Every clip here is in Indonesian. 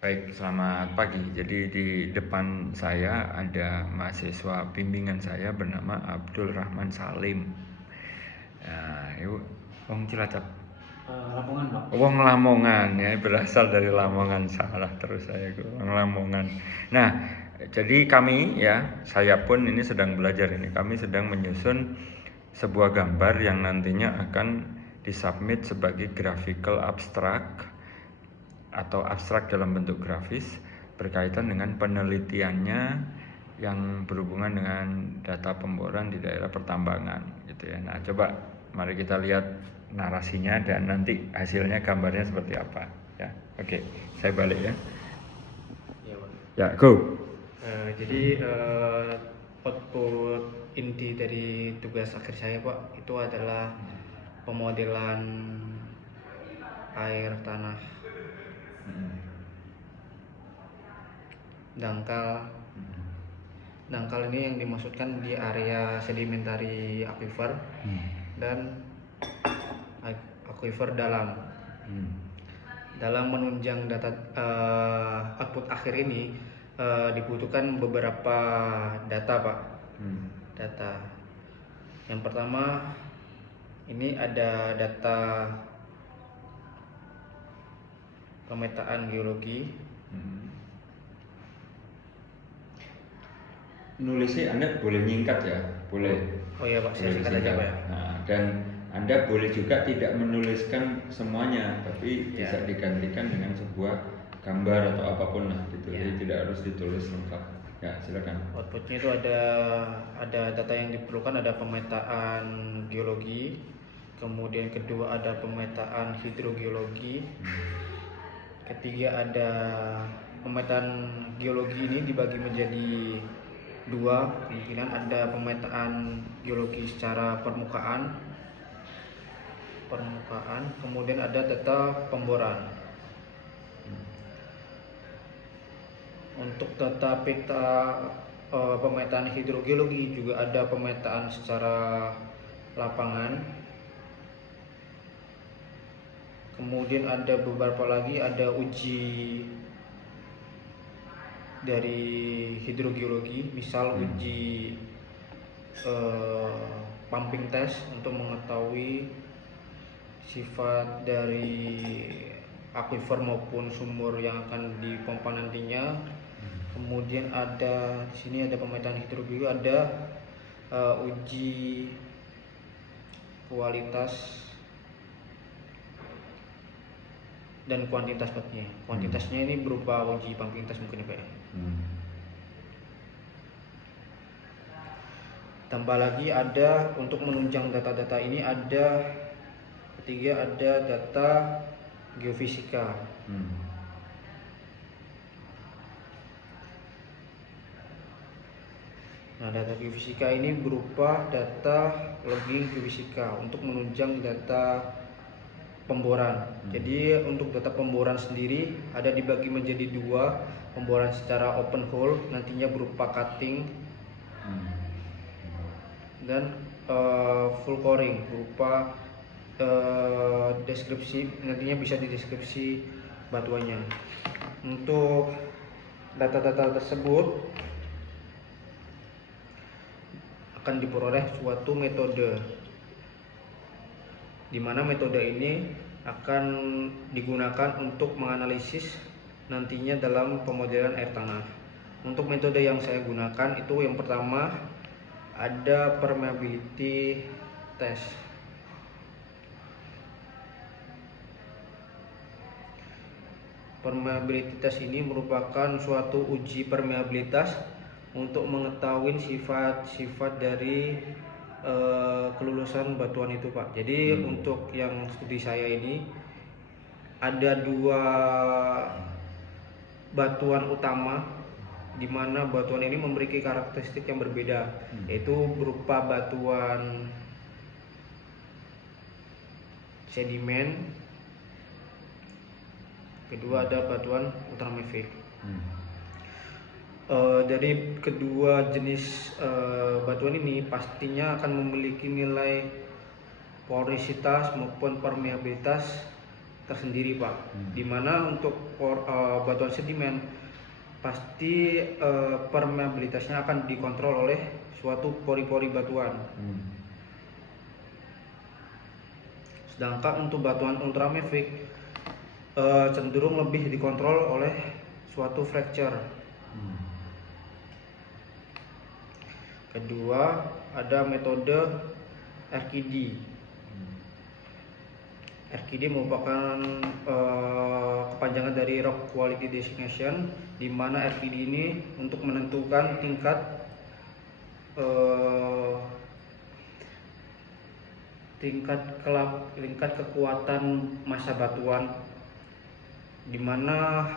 Baik, selamat pagi. Jadi di depan saya ada mahasiswa bimbingan saya bernama Abdul Rahman Salim. Nah, itu Wong Cilacap. Lamongan, Pak. Wong Lamongan ya, berasal dari Lamongan. Salah terus saya, Wong Lamongan. Nah, jadi kami ya, saya pun ini sedang belajar ini. Kami sedang menyusun sebuah gambar yang nantinya akan disubmit sebagai graphical abstract atau abstrak dalam bentuk grafis berkaitan dengan penelitiannya yang berhubungan dengan data pemboran di daerah pertambangan gitu ya. Nah, coba mari kita lihat narasinya dan nanti hasilnya gambarnya seperti apa ya. Oke, saya balik ya. Ya, Pak. Ya, go. Jadi output inti dari tugas akhir saya, Pak, itu adalah pemodelan air tanah dangkal. Dangkal ini yang dimaksudkan di area sedimentary aquifer dan aquifer dalam. Dalam menunjang data output akhir ini dibutuhkan beberapa data, Pak. Data. Yang pertama, ini ada data pemetaan geologi. Nulisnya Anda boleh nyingkat ya, boleh. Oh iya, Pak, saya singkat aja, Pak ya. Nah, dan Anda boleh juga tidak menuliskan semuanya, tapi Ya. bisa digantikan dengan sebuah gambar atau apapun lah gitu. Ya. Jadi tidak harus ditulis lengkap. Ya, silakan. Outputnya itu ada data yang diperlukan, ada pemetaan geologi, kemudian kedua ada pemetaan hidrogeologi, ketiga ada pemetaan geologi ini dibagi menjadi dua kemungkinan, ada pemetaan geologi secara permukaan, kemudian ada data pemboran. Untuk data peta pemetaan hidrogeologi juga ada pemetaan secara lapangan. Kemudian ada beberapa lagi, ada uji dari hidrogeologi, misal uji pumping test untuk mengetahui sifat dari aquifer maupun sumur yang akan dipompa nantinya. Kemudian ada di sini ada pemetaan hidrogeologi, ada uji kualitas dan kuantitas pastinya. Kuantitasnya ini berupa uji pumping test mungkin ya, Pak. Tambah lagi ada untuk menunjang data-data ini, ada ketiga ada data geofisika. Nah, data geofisika ini berupa data logging geofisika untuk menunjang data pemboran. Jadi untuk data pemboran sendiri ada dibagi menjadi dua, pemboran secara open hole nantinya berupa cutting dan full coring berupa deskripsi, nantinya bisa dideskripsi batuannya. Untuk data-data tersebut akan diperoleh suatu metode, di mana metode ini akan digunakan untuk menganalisis nantinya dalam pemodelan air tanah. Untuk metode yang saya gunakan itu yang pertama ada permeability test. Permeability test ini merupakan suatu uji permeabilitas untuk mengetahui sifat-sifat dari kelulusan batuan itu, Pak. Jadi untuk yang studi saya ini ada dua batuan utama, di mana batuan ini memiliki karakteristik yang berbeda, yaitu berupa batuan sedimen, kedua ada batuan ultramafic. Dari kedua jenis batuan ini pastinya akan memiliki nilai porositas maupun permeabilitas tersendiri Pak. Dimana untuk batuan sedimen pasti permeabilitasnya akan dikontrol oleh suatu pori-pori batuan. Sedangkan untuk batuan ultramafic cenderung lebih dikontrol oleh suatu fracture. Kedua, ada metode RQD. RQD merupakan kepanjangan dari Rock Quality Designation, di mana RQD ini untuk menentukan tingkat kekuatan massa batuan, di mana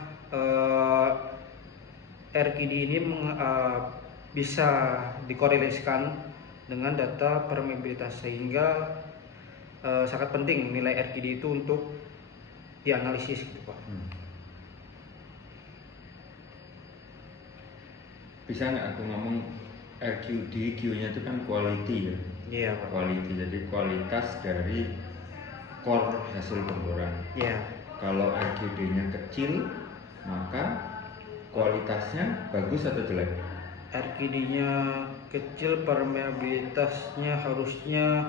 RQD ini bisa dikorelasikan dengan data permeabilitas, sehingga sangat penting nilai RQD itu untuk dianalisis gitu Pak. Bisa nggak aku ngomong RQD, Q-nya itu kan quality ya? Iya Pak. Quality, jadi kualitas dari core hasil pemboran. Iya. Kalau RQD-nya kecil, maka kualitasnya bagus atau jelek? RQD-nya kecil, permeabilitasnya harusnya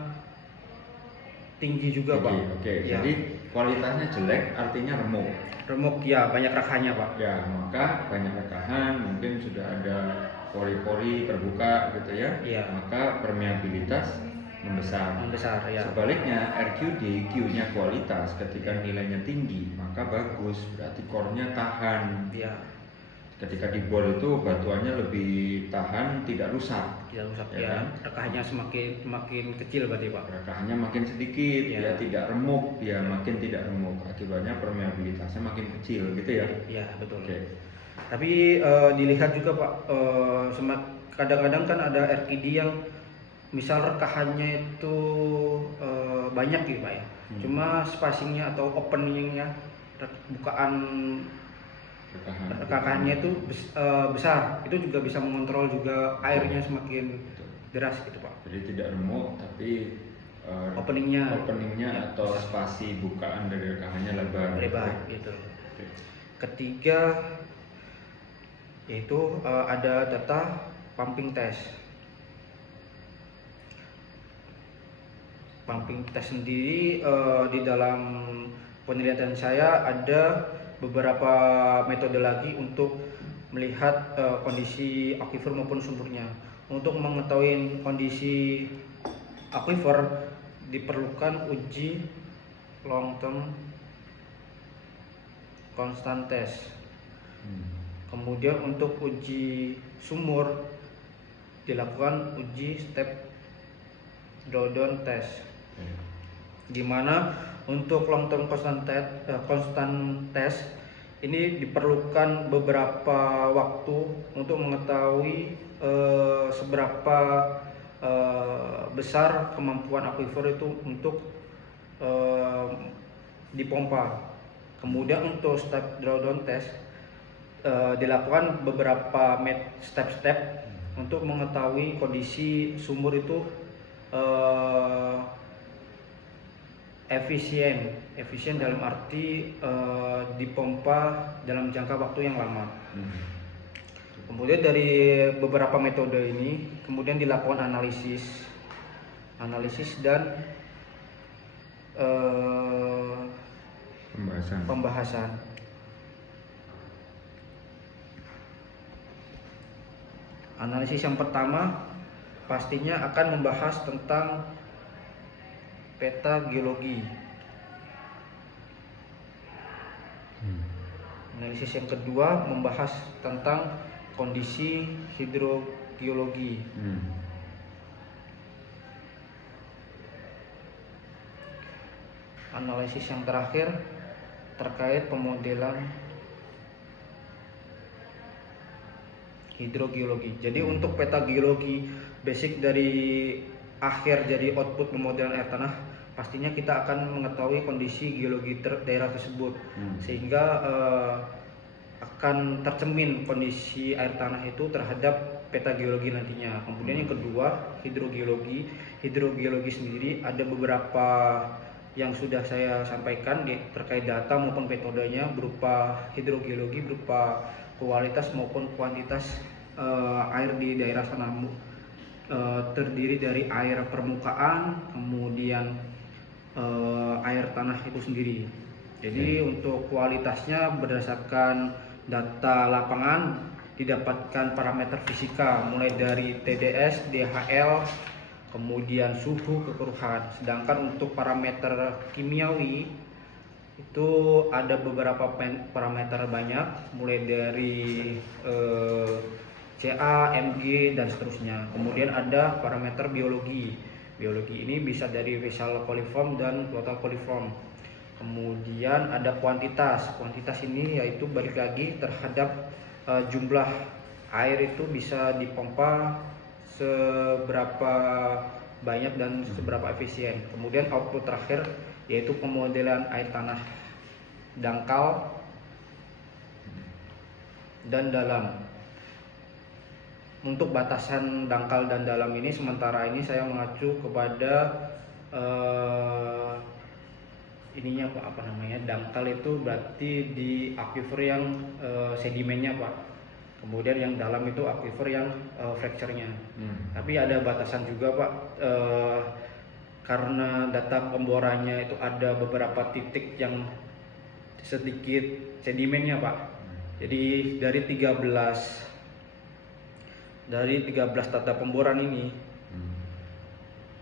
tinggi juga Pak. Oke. Ya. Jadi kualitasnya jelek artinya remuk. Remuk ya, banyak rekahannya Pak. Ya, maka banyak rekahan, mungkin sudah ada pori-pori terbuka gitu ya. Iya. Maka permeabilitas membesar ya. Sebaliknya RQD, Q-nya kualitas, ketika nilainya tinggi maka bagus, berarti core-nya tahan. Iya. Ketika dibor itu batuannya lebih tahan, tidak rusak. Tidak rusak ya. Kan? Rekahannya semakin kecil berarti Pak. Rekahannya makin sedikit, ya tidak remuk, makin tidak remuk. Akibatnya permeabilitasnya makin kecil gitu ya. Iya, betul. Oke. Tapi dilihat juga Pak, kadang-kadang kan ada RQD yang misal rekahannya itu banyak gitu Pak ya. Cuma spacingnya atau openingnya, bukaan rekahannya itu besar. Itu juga bisa mengontrol juga airnya semakin deras gitu Pak. Jadi tidak remuk tapi openingnya atau spasi bukaan dari rekahannya lebar gitu. Ketiga yaitu ada data pumping test. Pumping test sendiri di dalam penelitian saya ada beberapa metode lagi untuk melihat kondisi aquifer maupun sumurnya. Untuk mengetahui kondisi aquifer diperlukan uji long term constant test. Kemudian untuk uji sumur dilakukan uji step drawdown test. Di mana untuk long term constant test ini diperlukan beberapa waktu untuk mengetahui seberapa besar kemampuan aquifer itu untuk dipompa. Kemudian untuk step drawdown test dilakukan beberapa step-step untuk mengetahui kondisi sumur itu efisien dalam arti dipompa dalam jangka waktu yang lama. Kemudian dari beberapa metode ini kemudian dilakukan analisis dan pembahasan. Analisis yang pertama pastinya akan membahas tentang peta geologi. Analisis yang kedua membahas tentang kondisi hidrogeologi. Analisis yang terakhir terkait pemodelan hidrogeologi. Jadi untuk peta geologi basic dari akhir jadi output pemodelan air tanah, pastinya kita akan mengetahui kondisi geologi daerah tersebut, sehingga akan tercermin kondisi air tanah itu terhadap peta geologi nantinya. Kemudian yang kedua hidrogeologi. Hidrogeologi sendiri ada beberapa yang sudah saya sampaikan terkait data maupun metodenya berupa hidrogeologi, berupa kualitas maupun kuantitas air di daerah sana, terdiri dari air permukaan, kemudian air tanah itu sendiri. Jadi untuk kualitasnya berdasarkan data lapangan didapatkan parameter fisika mulai dari TDS, DHL, kemudian suhu, kekeruhan. Sedangkan untuk parameter kimiawi itu ada beberapa parameter banyak, mulai dari Ca, Mg dan seterusnya. Kemudian ada parameter biologi. Biologi ini bisa dari facial coliform dan total coliform. Kemudian ada kuantitas. Kuantitas ini yaitu balik lagi terhadap jumlah air itu bisa dipompa seberapa banyak dan seberapa efisien. Kemudian output terakhir yaitu pemodelan air tanah dangkal dan dalam. Untuk batasan dangkal dan dalam ini sementara ini saya mengacu kepada ininya Pak, apa namanya, dangkal itu berarti di aquifer yang sedimennya Pak, kemudian yang dalam itu aquifer yang fracture-nya. Tapi ada batasan juga Pak, karena data pemborannya itu ada beberapa titik yang sedikit sedimennya Pak. Jadi dari 13 data pemboran ini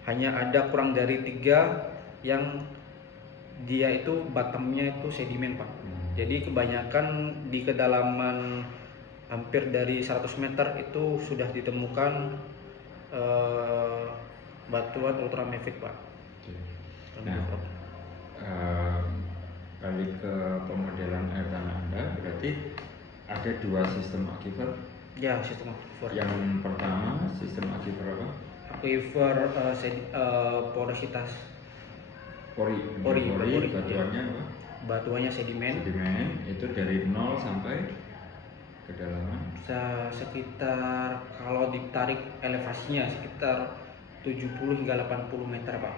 hanya ada kurang dari 3 yang dia itu bottomnya itu sedimen Pak. Jadi kebanyakan di kedalaman hampir dari 100 meter itu sudah ditemukan batuan ultramafic Pak. Nah, balik ke pemodelan air tanah Anda, berarti ada 2 sistem aquifer. Ya, sistem aquifer. Yang pertama sistem aquifer apa? Aquifer porositas. Pori. Batuannya Ya. apa? Batuannya sedimen. Sedimen itu dari 0 sampai kedalaman Sekitar kalau ditarik elevasinya sekitar 70 hingga 80 meter Pak.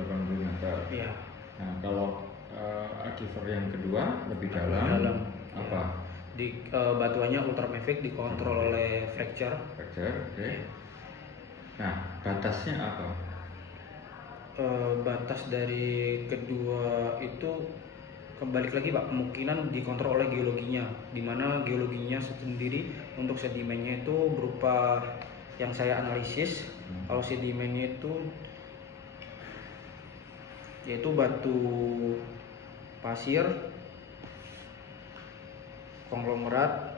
80 meter. Iya. Nah, kalau aquifer yang kedua lebih dalam, apa? Ya. Di batuannya ultramafic dikontrol oleh fracture. Fracture, oke. Nah, batasnya apa? Batas dari kedua itu kembali lagi Pak, kemungkinan dikontrol oleh geologinya, di mana geologinya sendiri untuk sedimennya itu berupa yang saya analisis. Kalau sedimennya itu yaitu batu pasir, konglomerat,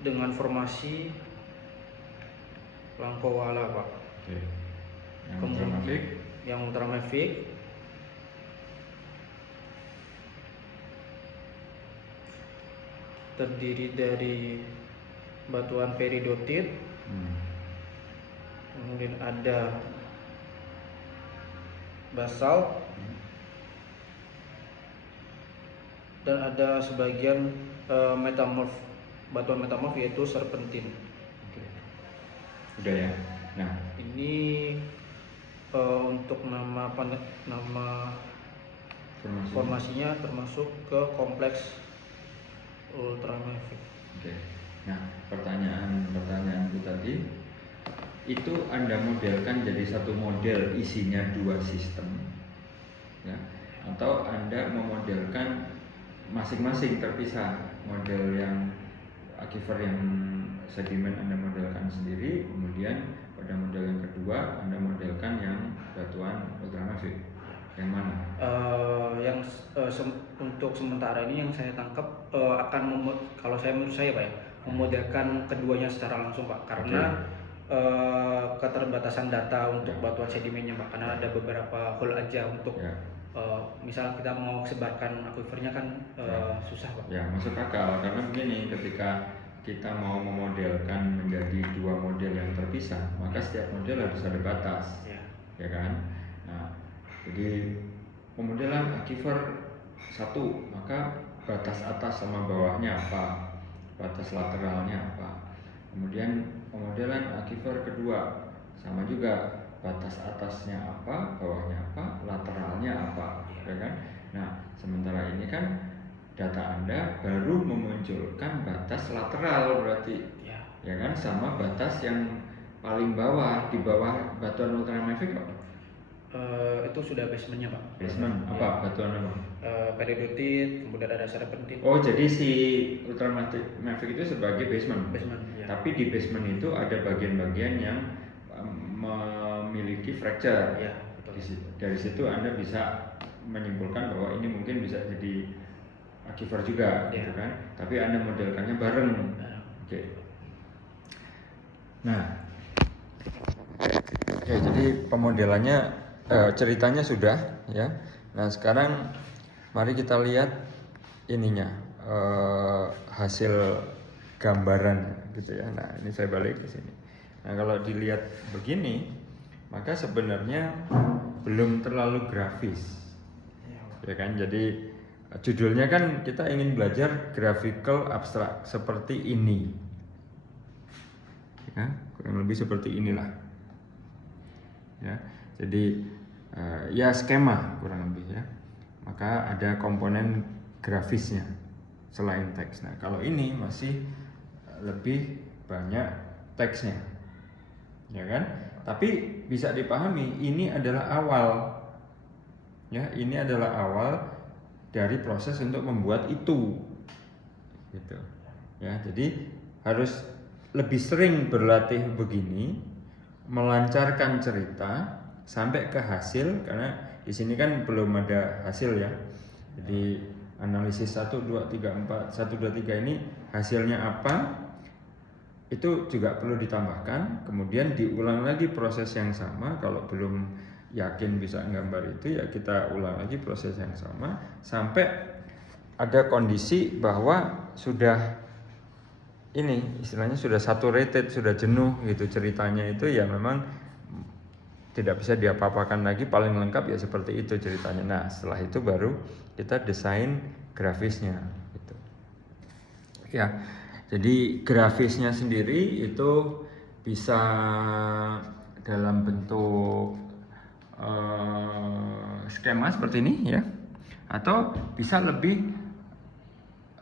dengan formasi langkowala Pak. Yang ultramafic terdiri dari batuan peridotit, kemudian ada basalt, dan ada sebagian batuan metamorf yaitu serpentin. Udah ya. Nah, ini untuk nama formasinya termasuk ke kompleks ultramafic. Nah, pertanyaanku tadi itu Anda modelkan jadi satu model isinya 2 sistem, ya? Atau Anda memodelkan masing-masing terpisah, model yang aquifer yang sedimen Anda modelkan sendiri, kemudian pada model yang kedua Anda modelkan yang batuan ultramafic. Yang mana? Untuk sementara ini yang saya tangkap kalau menurut saya Pak ya, memodelkan keduanya secara langsung Pak, karena keterbatasan data untuk batuan sedimennya Pak, karena ada beberapa hole aja untuk misal kita mau sebarkan aquifernya kan susah Pak. Ya, masuk akal, karena begini, ketika kita mau memodelkan menjadi 2 model yang terpisah, maka setiap model harus ada batas, ya kan? Nah, jadi pemodelan aquifer 1, maka batas atas sama bawahnya apa, batas lateralnya apa, Kemudian pemodelan aquifer kedua, sama juga batas atasnya apa, bawahnya apa, lateralnya apa, ya kan? Nah, sementara ini kan data Anda baru memunculkan batas lateral berarti, ya kan, sama batas yang paling bawah di bawah batuan ultramafic apa? Itu sudah basementnya Pak. Basement apa batuan apa? Peridotit, kemudian ada serpentin. Oh, jadi si ultramafic itu sebagai basement. Basement, ya. Tapi di basement itu ada bagian-bagian yang memiliki fracture. Ya, betul. Dari situ Anda bisa menyimpulkan bahwa ini mungkin bisa jadi aquifer juga, gitu kan? Tapi Anda modelkannya bareng. Oke. Nah, oke, jadi pemodelannya, ceritanya sudah, ya. Nah, sekarang mari kita lihat ininya, hasil gambaran, gitu ya. Nah, ini saya balik ke sini. Nah, kalau dilihat begini, maka sebenarnya belum terlalu grafis, ya kan? Jadi judulnya kan kita ingin belajar graphical abstract seperti ini, ya, kurang lebih seperti inilah, ya. Jadi ya skema kurang lebih, ya. Maka ada komponen grafisnya selain teks. Nah, kalau ini masih lebih banyak teksnya, ya kan? Tapi bisa dipahami ini adalah awal, ya. Ini adalah awal dari proses untuk membuat itu, gitu, ya. Jadi harus lebih sering berlatih begini, melancarkan cerita sampai ke hasil, karena di sini kan belum ada hasil, ya. Jadi analisis 1 2 3 4 1 2 3 ini hasilnya apa? Itu juga perlu ditambahkan, kemudian diulang lagi proses yang sama. Kalau belum yakin bisa gambar itu, ya kita ulang lagi proses yang sama sampai ada kondisi bahwa sudah ini istilahnya sudah saturated, sudah jenuh gitu ceritanya itu, ya memang tidak bisa diapa-apakan lagi, paling lengkap ya seperti itu ceritanya. Nah, setelah itu baru kita desain grafisnya gitu. Ya. Jadi grafisnya sendiri itu bisa dalam bentuk skema seperti ini, ya, atau bisa lebih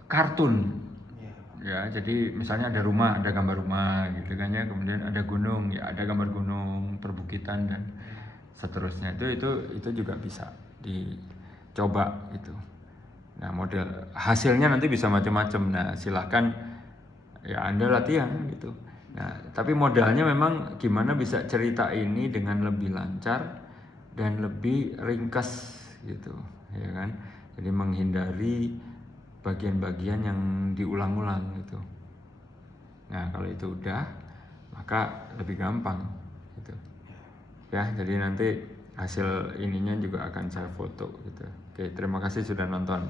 kartun, ya. Jadi misalnya ada rumah, ada gambar rumah gitu kan, ya, kemudian ada gunung, ya ada gambar gunung, perbukitan dan seterusnya. Itu juga bisa dicoba itu. Nah, model hasilnya nanti bisa macam-macam. Nah, silahkan ya Anda latihan gitu. Nah, tapi modalnya memang gimana bisa cerita ini dengan lebih lancar dan lebih ringkas gitu, ya kan? Jadi menghindari bagian-bagian yang diulang-ulang gitu. Nah, kalau itu udah, maka lebih gampang gitu. Ya, jadi nanti hasil ininya juga akan saya foto gitu. Oke, terima kasih sudah nonton.